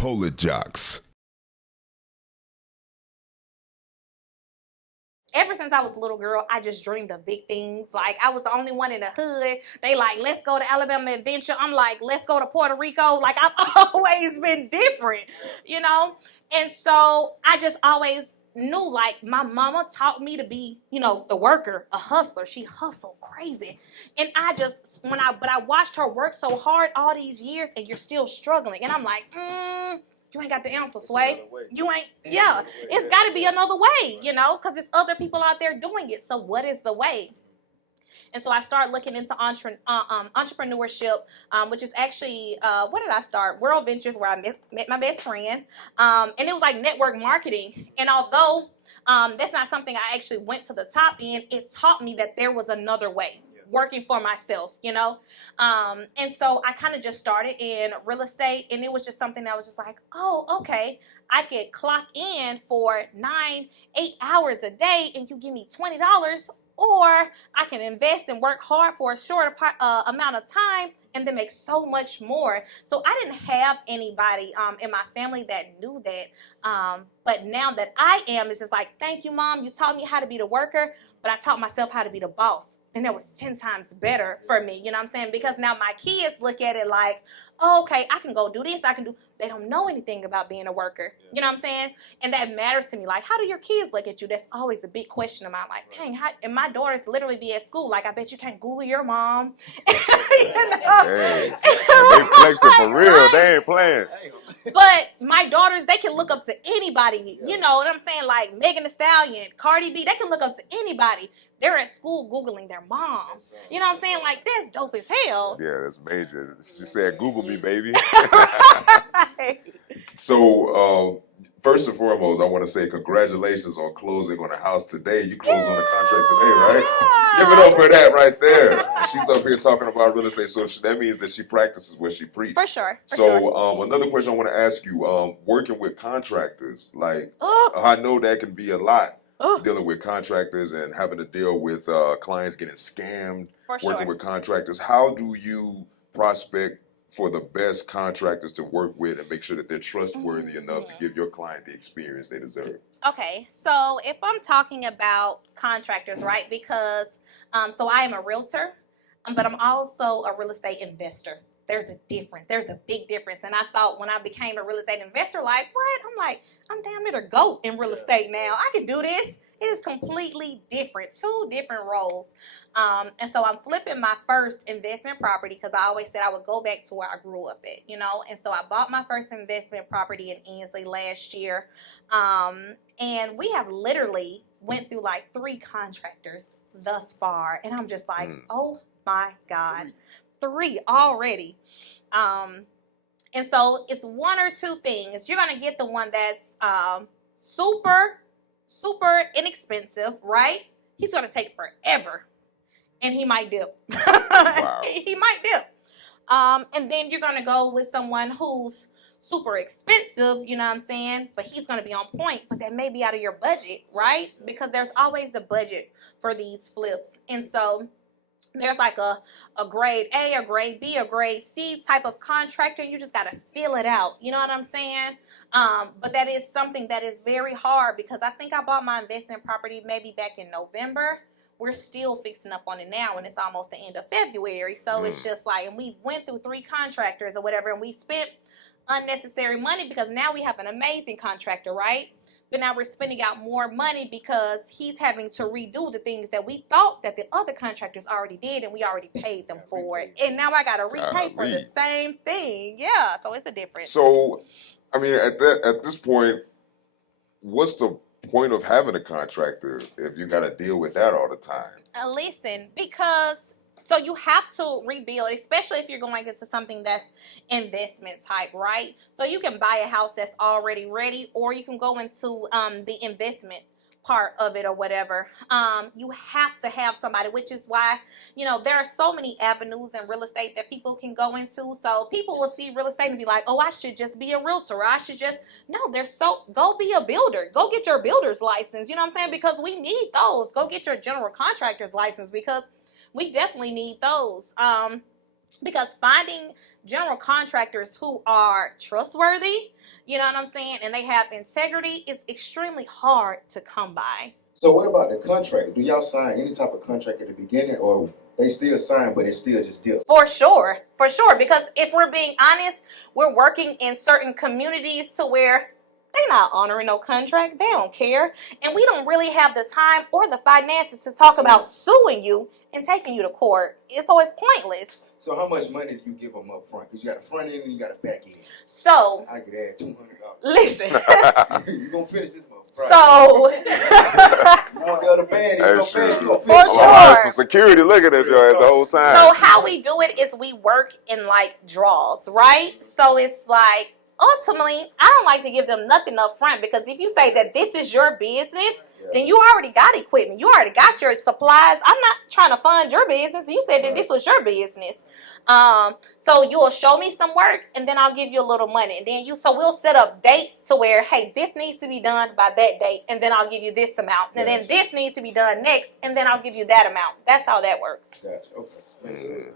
Polar Jocks. Ever since I was a little girl, I just dreamed of big things. Like, I was the only one in the hood. They like, let's go to Alabama Adventure. I'm like, let's go to Puerto Rico. Like, I've always been different, you know? And so I just always knew, like, my mama taught me to be, you know, the worker, a hustler. She hustled crazy. And but I watched her work so hard all these years, and you're still struggling. And I'm like, you ain't got the answer, Sway. You ain't, yeah. It's got to be another way, you know, because there's other people out there doing it. So what is the way? And so I started looking into entrepreneurship, which is actually, what did I start? World Ventures, where I met my best friend. And it was like network marketing. And although that's not something I actually went to the top in, it taught me that there was another way. Working for myself, you know? And so I kind of just started in real estate, and it was just something that was just like, oh, okay, I could clock in for 8 hours a day, and you give me $20, or I can invest and work hard for a short amount of time and then make so much more. So I didn't have anybody in my family that knew that. But now that I am, it's just like, thank you, Mom. You taught me how to be the worker, but I taught myself how to be the boss. And that was 10 times better for me, you know what I'm saying? Because now my kids look at it like, oh, okay, I can go do this, they don't know anything about being a worker, you know what I'm saying? And that matters to me. Like, how do your kids look at you? That's always a big question of mine. Like, dang, and my daughters literally be at school. Like, I bet you can't Google your mom. You know? Hey, they flexing for real. Right? They ain't playing. But my daughters, they can look up to anybody. You know what I'm saying? Like Megan Thee Stallion, Cardi B, they can look up to anybody. They're at school Googling their mom. You know what I'm saying? Like, that's dope as hell. Yeah, that's major. She said, Google me, baby. Right. So, first and foremost, I want to say congratulations on closing on a house today. You closed on a contract today, right? Give it up for that right there. She's up here talking about real estate, so that means that she practices what she preaches. For sure. Another question I want to ask you, working with contractors, like, I know that can be a lot. Dealing with contractors and having to deal with clients getting scammed, working with contractors. How do you prospect for the best contractors to work with and make sure that they're trustworthy enough to give your client the experience they deserve? Okay, so if I'm talking about contractors, right, because so I am a realtor, but I'm also a real estate investor. There's a difference. There's a big difference. And I thought when I became a real estate investor, like, what? I'm like, I'm damn near a goat in real estate now. I can do this. It is completely different, 2 different roles. And so I'm flipping my first investment property because I always said I would go back to where I grew up at, you know. And so I bought my first investment property in Ansley last year. And we have literally went through like 3 contractors thus far. And I'm just like, oh my God. 3 already. And so it's 1 or 2 things. You're going to get the one that's super inexpensive, right? He's going to take forever. And he might dip. Wow. He might dip. And then you're going to go with someone who's super expensive, you know what I'm saying? But he's going to be on point, but that may be out of your budget, right? Because there's always the budget for these flips. And so there's like a grade A, a grade B, a grade C type of contractor. You just got to feel it out. You know what I'm saying? But that is something that is very hard because I think I bought my investment property maybe back in November. We're still fixing up on it now, and it's almost the end of February. So it's just like, and we went through 3 contractors or whatever, and we spent unnecessary money because now we have an amazing contractor, right? But now we're spending out more money because he's having to redo the things that we thought that the other contractors already did, and we already paid them for it. And now I got to repay for the same thing. Yeah, so it's a difference. So, I mean, at this point, what's the point of having a contractor if you got to deal with that all the time? Listen, because so you have to rebuild, especially if you're going into something that's investment type, right? So you can buy a house that's already ready, or you can go into the investment part of it or whatever. You have to have somebody, which is why, you know, there are so many avenues in real estate that people can go into. So people will see real estate and be like, oh, I should just be a realtor. Go be a builder. Go get your builder's license. You know what I'm saying? Because we need those. Go get your general contractor's license because we definitely need those. Because finding general contractors who are trustworthy, you know what I'm saying, and they have integrity, it's extremely hard to come by. So what about the contract? Do y'all sign any type of contract at the beginning, or they still sign, but it's still just different? For sure. Because if we're being honest, we're working in certain communities to where they're not honoring no contract. They don't care. And we don't really have the time or the finances to talk about suing you and taking you to court. So it's pointless. So how much money do you give them up front? Because you got a front end and you got a back end. So I could add $200. Listen. You gonna finish this month? So you want the other band, Hey, sure. For sure. Some security looking at your ass the whole time. So how we do it is we work in like draws, right? So it's like ultimately, I don't like to give them nothing up front, because if you say that this is your business, then you already got equipment. You already got your supplies. I'm not trying to fund your business. You said that this was your business. So you'll show me some work, and then I'll give you a little money. And then so we'll set up dates to where, hey, this needs to be done by that date, and then I'll give you this amount. And then this needs to be done next, and then I'll give you that amount. That's how that works. Gotcha. Okay.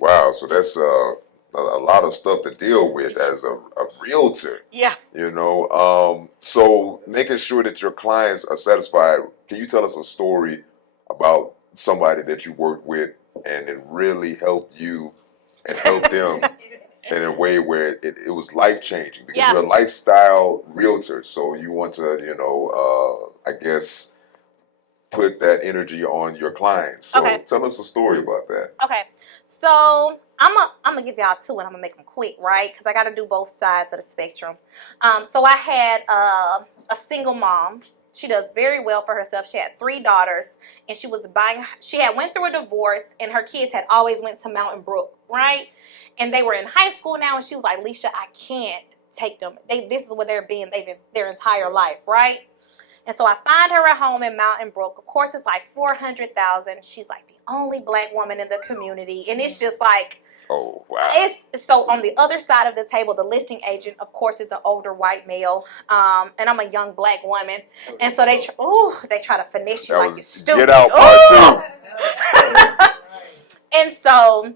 Wow, so that's a lot of stuff to deal with as a realtor. Yeah. You know, so making sure that your clients are satisfied. Can you tell us a story about somebody that you worked with and it really helped you and helped them in a way where it was life-changing? Because you're a lifestyle realtor, so you want to, you know, I guess, put that energy on your clients. So tell us a story about that. Okay. So I'm gonna give y'all two, and I'm gonna make them quick, right? Because I got to do both sides of the spectrum. So I had a single mom. She does very well for herself. She had 3 daughters, and she had went through a divorce, and her kids had always went to Mountain Brook, right? And they were in high school now, and she was like, Lecia, I can't take them. This is where they've been their entire life, right? And so I find her a home in Mountain Brook. Of course, it's like $400,000. She's like the only black woman in the community, and it's just like, oh wow. So on the other side of the table, the listing agent, of course, is an older white male, and I'm a young black woman, and so they try to finesse you like you're stupid. Get out part 2. And so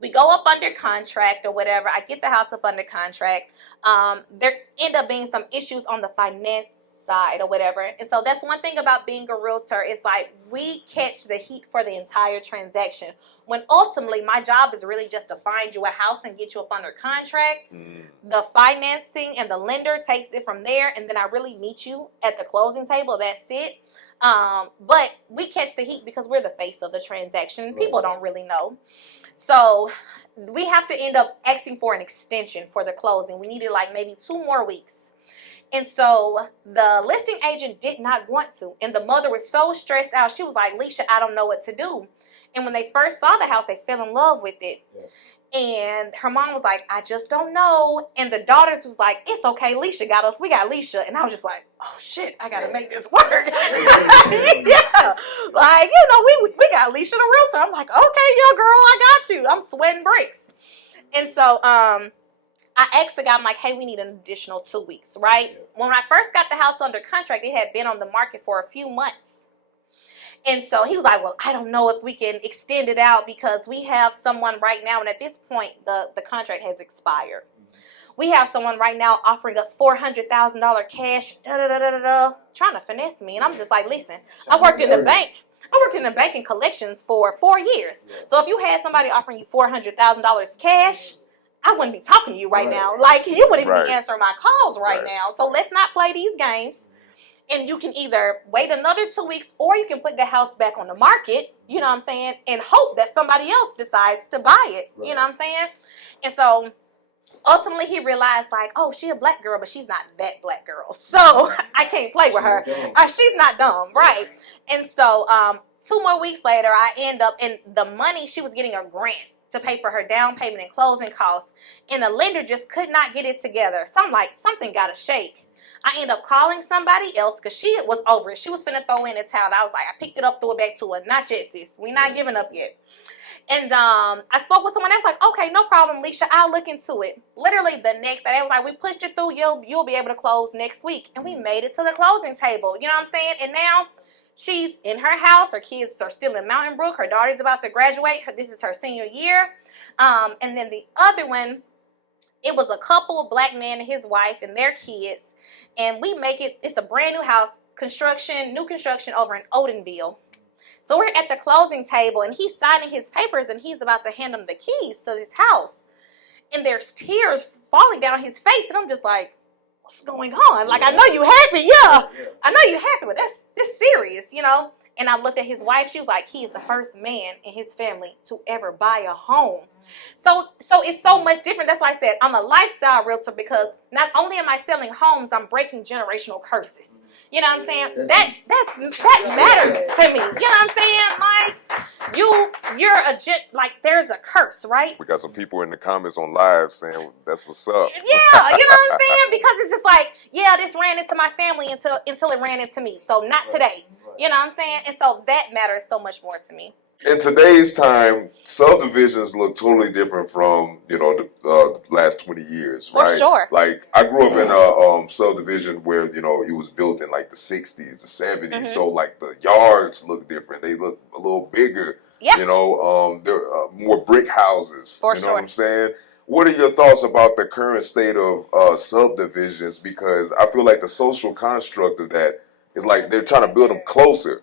we go up under contract or whatever. I get the house up under contract. There end up being some issues on the finance side or whatever. And so that's one thing about being a realtor. It's like we catch the heat for the entire transaction, when ultimately my job is really just to find you a house and get you up under contract. The financing and the lender takes it from there, and then I really meet you at the closing table. That's it. But we catch the heat because we're the face of the transaction. People don't really know. So we have to end up asking for an extension for the closing. We needed like maybe 2 more weeks. And so the listing agent did not want to. And the mother was so stressed out. She was like, Lecia, I don't know what to do. And when they first saw the house, they fell in love with it. And her mom was like, I just don't know. And the daughters was like, it's okay, Lecia got us. We got Lecia. And I was just like, oh, shit, I got to make this work. Yeah. Like, you know, we got Lecia the Realtor. I'm like, okay, yo, girl, I got you. I'm sweating bricks. And so I asked the guy, I'm like, hey, we need an additional 2 weeks, right? When I first got the house under contract, it had been on the market for a few months. And so he was like, well, I don't know if we can extend it out because we have someone right now, and at this point, the contract has expired. We have someone right now offering us $400,000 cash, trying to finesse me. And I'm just like, listen, I worked in the bank. I worked in the bank and collections for 4 years. So if you had somebody offering you $400,000 cash, I wouldn't be talking to you right now. Like, you wouldn't even be answering my calls right now. So let's not play these games. And you can either wait another 2 weeks, or you can put the house back on the market, you know what I'm saying, and hope that somebody else decides to buy it, you know what I'm saying? And so ultimately he realized, like, oh, she a black girl, but she's not that black girl. So I can't play with her. She's not dumb, right? And so 2 more weeks later, I end up in the money. She was getting a grant to pay for her down payment and closing costs, and the lender just could not get it together. So I'm like, something got to shake. I end up calling somebody else because she was over it. She was finna throw in a towel. I was like, I picked it up, threw it back to her. Not yet, sis. We not giving up yet. And I spoke with someone else, like, okay, no problem, Lecia, I'll look into it. Literally the next day, they was like, we pushed it through. You'll be able to close next week. And we made it to the closing table. You know what I'm saying? And now she's in her house. Her kids are still in Mountain Brook. Her daughter's about to graduate. This is her senior year. And then the other one, It was a couple, black man and his wife and their kids, and we make it. It's a brand new house, new construction over in Odenville. So we're at the closing table, and he's signing his papers, and he's about to hand them the keys to this house. And there's tears falling down his face, and I'm just like, what's going on? Like, I know you happy, I know you happy, but that's serious, you know? And I looked at his wife. She was like, he is the first man in his family to ever buy a home. So it's so much different. That's why I said I'm a lifestyle realtor, because not only am I selling homes, I'm breaking generational curses. You know what I'm saying? That matters to me. You know what I'm saying? Like, you're like, there's a curse, right? We got some people in the comments on live saying that's what's up. Yeah, you know what I'm saying? Because it's just like, yeah, this ran into my family until it ran into me. So not today. You know what I'm saying? And so that matters so much more to me. In today's time, subdivisions look totally different from, you know, the last 20 years, right? For sure. Like, I grew up in a subdivision where, you know, it was built in like the 60s, the 70s. So like the yards look different. They look a little bigger. Yeah. You know, there are more brick houses. For you know sure. what I'm saying? What are your thoughts about the current state of subdivisions? Because I feel like the social construct of that is like they're trying to build them closer.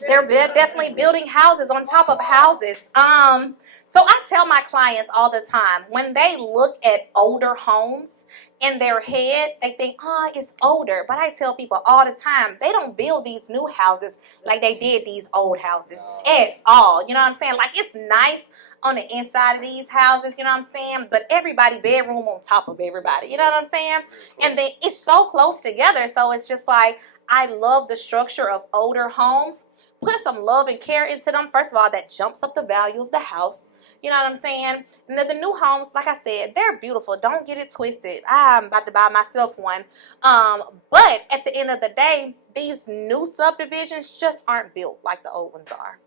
They're definitely building houses on top of houses. So I tell my clients all the time, when they look at older homes, in their head, they think, oh, it's older. But I tell people all the time, they don't build these new houses like they did these old houses at all. You know what I'm saying? Like, it's nice on the inside of these houses, you know what I'm saying? But everybody bedroom on top of everybody, you know what I'm saying? And then it's so close together. So it's just like, I love the structure of older homes. Put some love and care into them. First of all, that jumps up the value of the house. You know what I'm saying? And then the new homes, like I said, they're beautiful. Don't get it twisted. I'm about to buy myself one. But at the end of the day, these new subdivisions just aren't built like the old ones are.